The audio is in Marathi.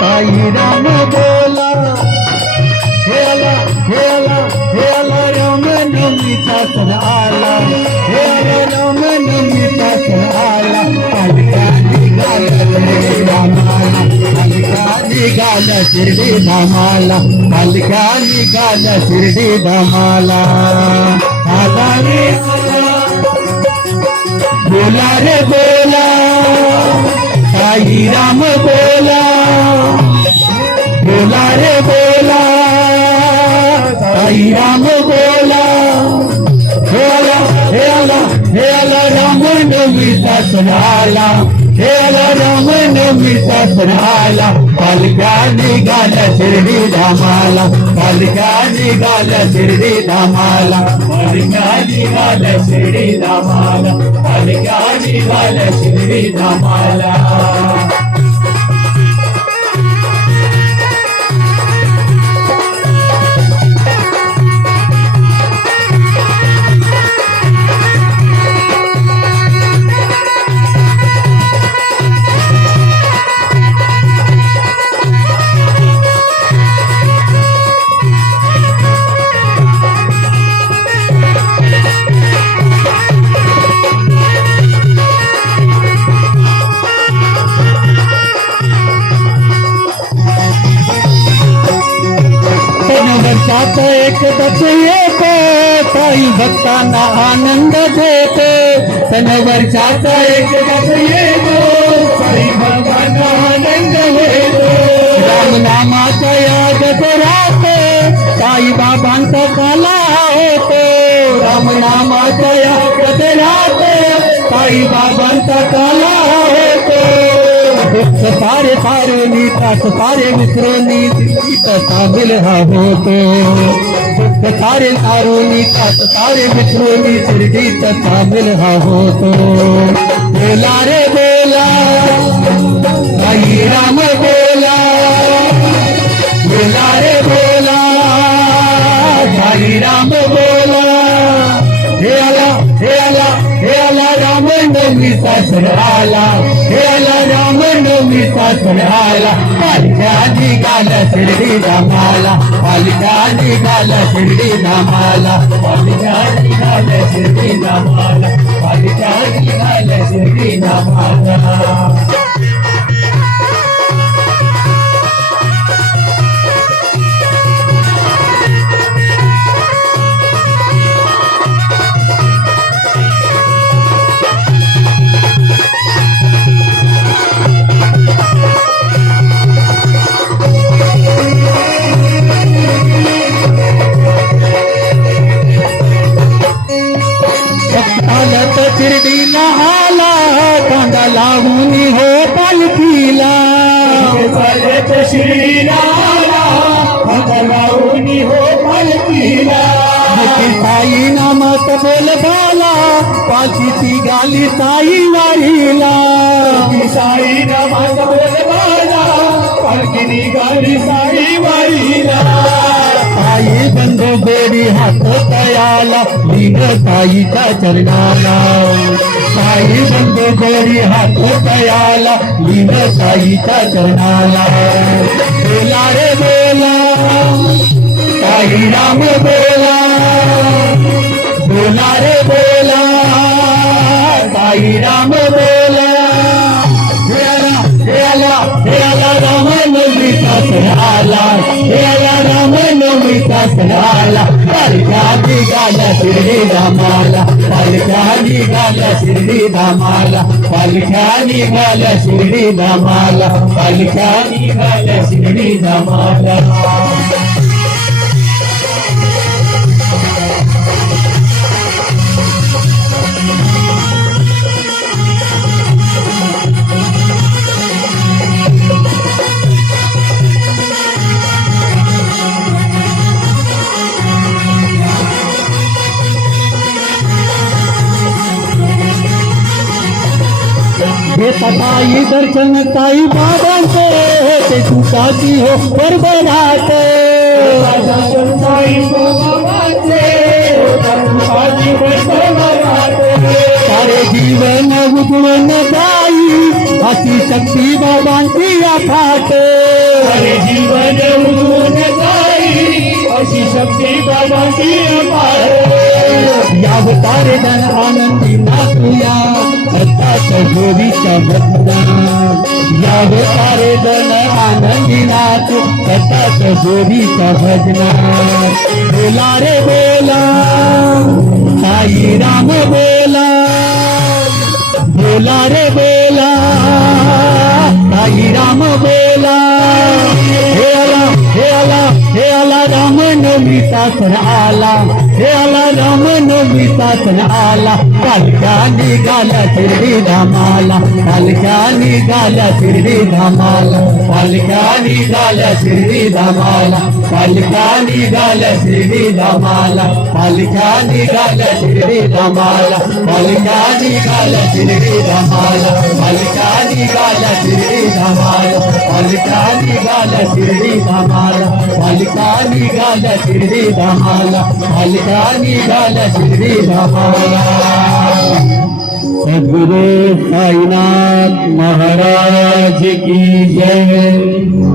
साई राम बोला, हे आला हे आला हे आला राम नवमीचा सण आला, हे आला राम नवमीचा सण आला. पालख्या निघाल्या शिर्डी धामाला, पालख्या निघाल्या शिर्डी धामाला, पालख्या निघाल्या शिर्डी धामाला. आला रे बोला रे बोला, साई राम बोला, बोला रे बोला, साई राम बोला. हे आला हे आला हे आला राम नवमीचा सण आला, हे आला राम नवमीचा सण आला. पालख्या निघाल्या शिर्डी धामाला, पालख्या निघाल्या शिर्डी धामाला, पालख्या निघाल्या शिर्डी धामाला, पालख्या निघाल्या शिर्डी धामाला. वर्षात एकदाच येतो, साई भक्तांना आनंद देतो. सन वर्षात एकदाच येतो, साई भक्तांना आनंद देतो. रामनामाचा याद राहतो, साई बाबांचा काला होतो. रामनामाचा याद राहतो, साई बाबांचा काला होतो. सारे सारे नीतास सारे मित्रोनी सामील हा होतो. सारे सारो नीतास सारे मित्रोनी शिर्डीत सामील हा होतो. बोला रे बोला, साई राम बोला, बोला रे बोला, साई राम बोला. हे आला हे आला हे आला राम नवमीचा सण आला, हे आला राम नवमीचा सण आला. पालख्या निघाल्या शिर्डी धामाला, पालख्या निघाल्या शिर्डी धामाला, पालख्या निघाल्या शिर्डी धामाला, पालख्या निघाल्या शिर्डी धामाला. शिर्डीला आला, कांदा लावून हो पालखीला. शिर्डीला आला, कांदा लावून हो पालखीला. साई नामात बोल झाला, पालखीची गाली साई वारीला. साई नामात बोल झाला, पालखीची गाली साई वारीला. साई बंधू बेडी हात तयाला, लिंग साईच्या चरणाला. साई बंधू बेडी हात तयाला, लिंग साईच्या चरणाला. बोला रे बोला, साई राम बोला, बोला रे बोला, साई राम बोला. हे आला हे आला हे आला राम नवमीचा सण आला, हे आला राम नवमीचा सण आला. पालख्या निघाल्या शिर्डी धामाला, पालख्या निघाल्या शिर्डी धामाला, पालख्या निघाल्या शिर्डी धामाला, पालख्या निघाल्या शिर्डी धामाला. हे सताई दर्शन साई बाबांचे, ते सुखाची हो बरोबराते. साई बाबांचे सुखाची बरोबराते. सारे जीवन उजवून जाई, अशी शक्ती बाबांची अफाट. शक्ती बाबांची अपार यावतारे धन आनंदी नाचूया दत्ताच्या जोडीच्या भजनात यावतारे धन आनंदी नाचू दत्ताच्या जोडीच्या भजनात बोला रे बोला साई राम बोला बोला रे बोला साई राम बोला हे आला राम नवमीचा सण आला हे आला राम नवमीचा सण आला पालख्या निघाल्या शिर्डी धामाला पालख्या निघाल्या शिर्डी धामाला पालख्या निघाल्या शिर्डी धामाला पालख्या निघाल्या शिर्डी धामाला पालख्या निघाल्या शिर्डी धामाला पालख्या निघाल्या शिर्डी धामाला पालख्या निघाल्या शिर्डी धामाला पालख्या निघाल्या शिर्डी धामाला पालख्या निघाल्या शिर्डी धामाला पालख्या निघाल्या शिर्डी धामाला सद्गुरु साईनाथ महाराज की जय